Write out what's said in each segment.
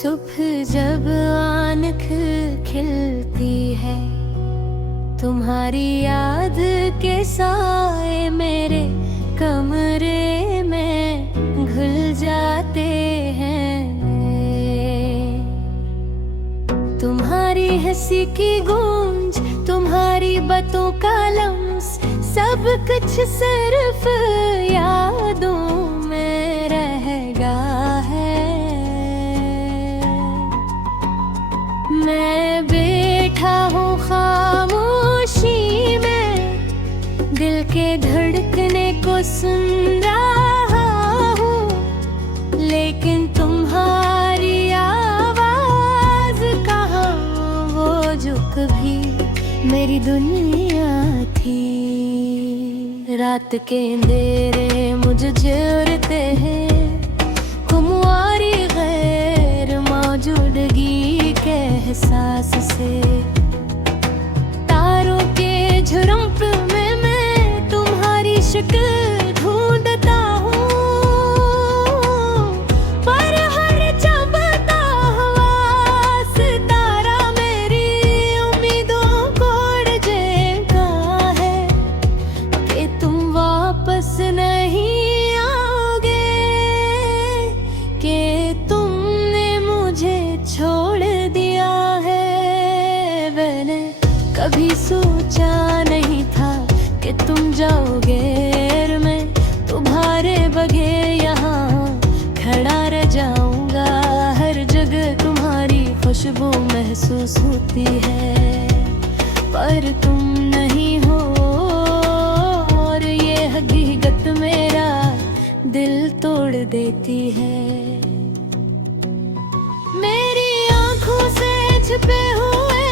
सुबह जब आँख खिलती है, तुम्हारी याद के साए मेरे कमरे में घुल जाते हैं। तुम्हारी हंसी की गूंज, तुम्हारी बातों का लम्स, सब कुछ सिर्फ यादों में रह गया है। मैं बैठा हूँ खामोशी में, दिल के धड़कने को सुन रहा हूँ, लेकिन तुम्हारी आवाज कहाँ, वो जो कभी मेरी दुनिया थी। रात के अंधेरे मुझे झेलते हैं, तुम्हारी गैर मौजूदगी के एहसास से। तारों के झुरमुट में मैं तुम्हारी शक्ल ढूंढता हूँ, पर हर चमकता हुआ सितारा मेरी उम्मीदों को उड़ देता है कि तुम वापस नहीं आओगे, कि तुमने मुझे छोड़ दिया है। मैंने कभी सोचा नहीं था कि तुम जाओगे, मैं तुम्हारे बगैर यहाँ खड़ा रह जाऊंगा। हर जगह तुम्हारी खुशबू महसूस होती है, पर तुम नहीं हो, और ये हकीकत मेरा दिल तोड़ देती है। मेरी आंखों से छिपे हुए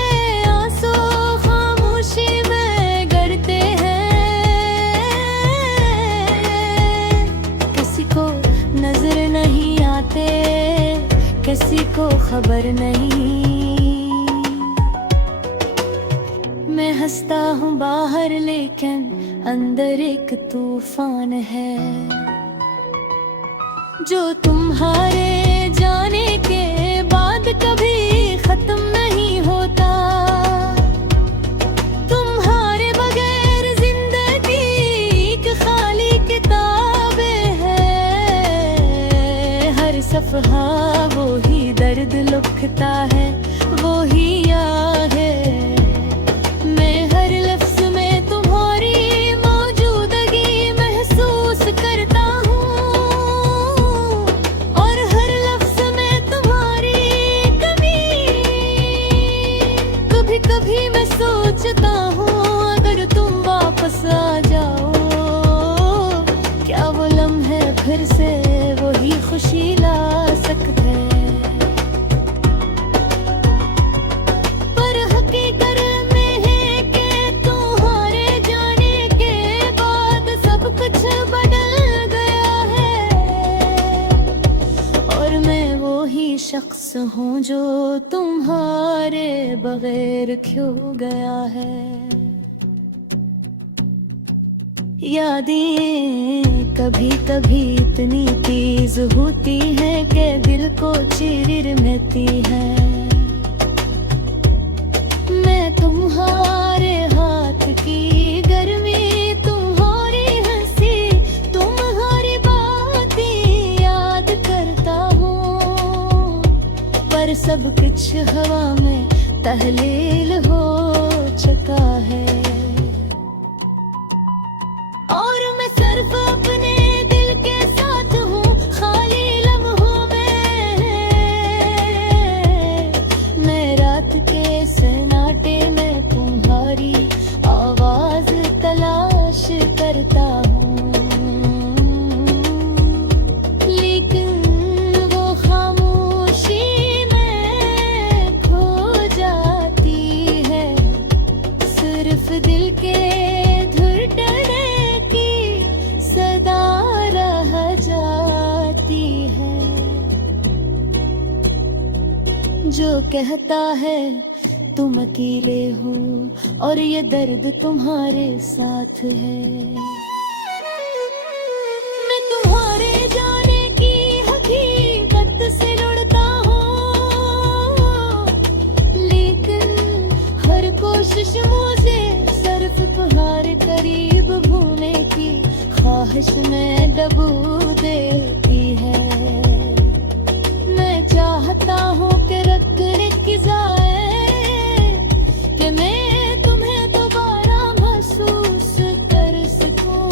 आंसू खामोशी में गिरते हैं, किसी को नजर नहीं आते, किसी को खबर नहीं। मैं हंसता हूँ बाहर, लेकिन अंदर एक तूफान है, जो तुम्हारे जाने के बाद कभी खत्म नहीं होता। तुम्हारे बगैर जिंदगी एक खाली किताब है, हर सफ़हा वो ही दर्द लिखता है, वो ही याद है। मैं हर लफ्ज़ में तुम्हारी मौजूदगी महसूस करता हूँ, और हर लफ्ज़ में तुम्हारी कमी। कभी कभी मैं सोचता हूँ, अगर तुम वापस आ जाओ, क्या वो लम्हे फिर से वही खुशी ला सकते हैं। पर हकीकत में है कि तुम्हारे जाने के बाद सब कुछ बदल गया है, और मैं वो ही शख्स हूँ जो तुम्हारे बगैर खो गया है। यादें कभी कभी इतनी तेज होती हैं कि दिल को चीर देती हैं। मैं तुम्हारे हाथ की गर्मी, तुम्हारी हंसी, तुम्हारी बातें याद करता हूँ, पर सब कुछ हवा में तहलील हो चुका है, और मैं सिर्फ अपने दिल के साथ हूँ खाली लम्हों में। मैं रात के सन्नाटे में तुम्हारी आवाज तलाश करता हूँ, लेकिन वो खामोशी में खो जाती है, सिर्फ दिल के धड़कने की सदा रह जाती है, जो कहता है तुम अकेले हो और ये दर्द तुम्हारे साथ है। मैं तुम्हारे जाने की हकीकत से लड़ता हूँ, कोशिश मुझे सिर्फ तुम्हारे करीब भूलने की ख्वाहिश में डबो देती है। मैं चाहता हूँ कि रख की जाए कि मैं तुम्हें दोबारा महसूस कर सकूं,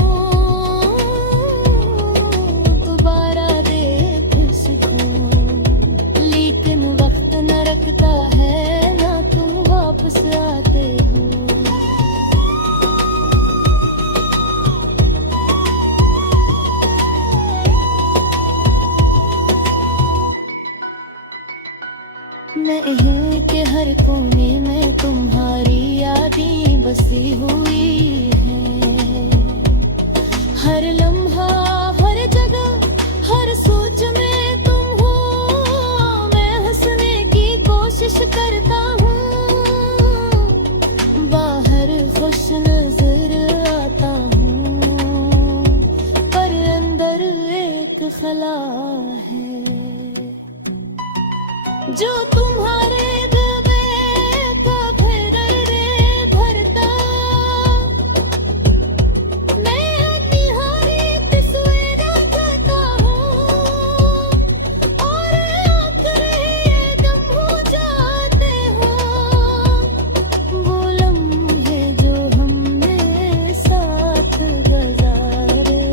दोबारा देख सकूं। लेकिन वक्त न रखता है ना तुम वापस आते हो। महल के हर कोने में तुम्हारी यादें बसी हुई हैं। हर लम्हा हर जगह हर सोच में तुम हो। मैं हंसने की कोशिश करता हूँ, बाहर खुश नजर आता हूँ, पर अंदर एक खला है जो तुम्हारे दिल में कभी रे भरता। मैं निहारी तस्वीरें करता हूँ और आखिरी दम हो जाते हो। वो लम्हे जो हमने साथ गुजारे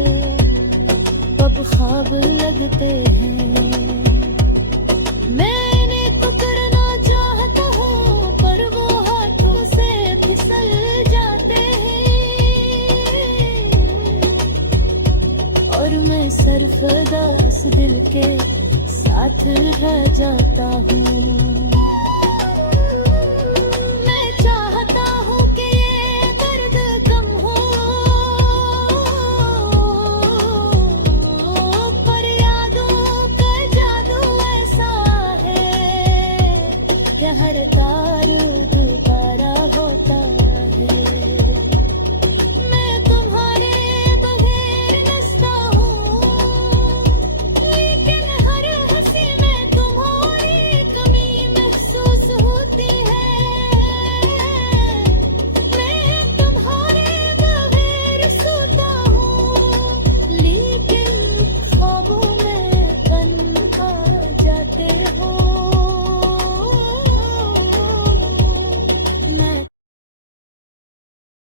अब ख्वाब लगते हैं। और मैं सरफराज दिल के साथ रह जाता हूँ।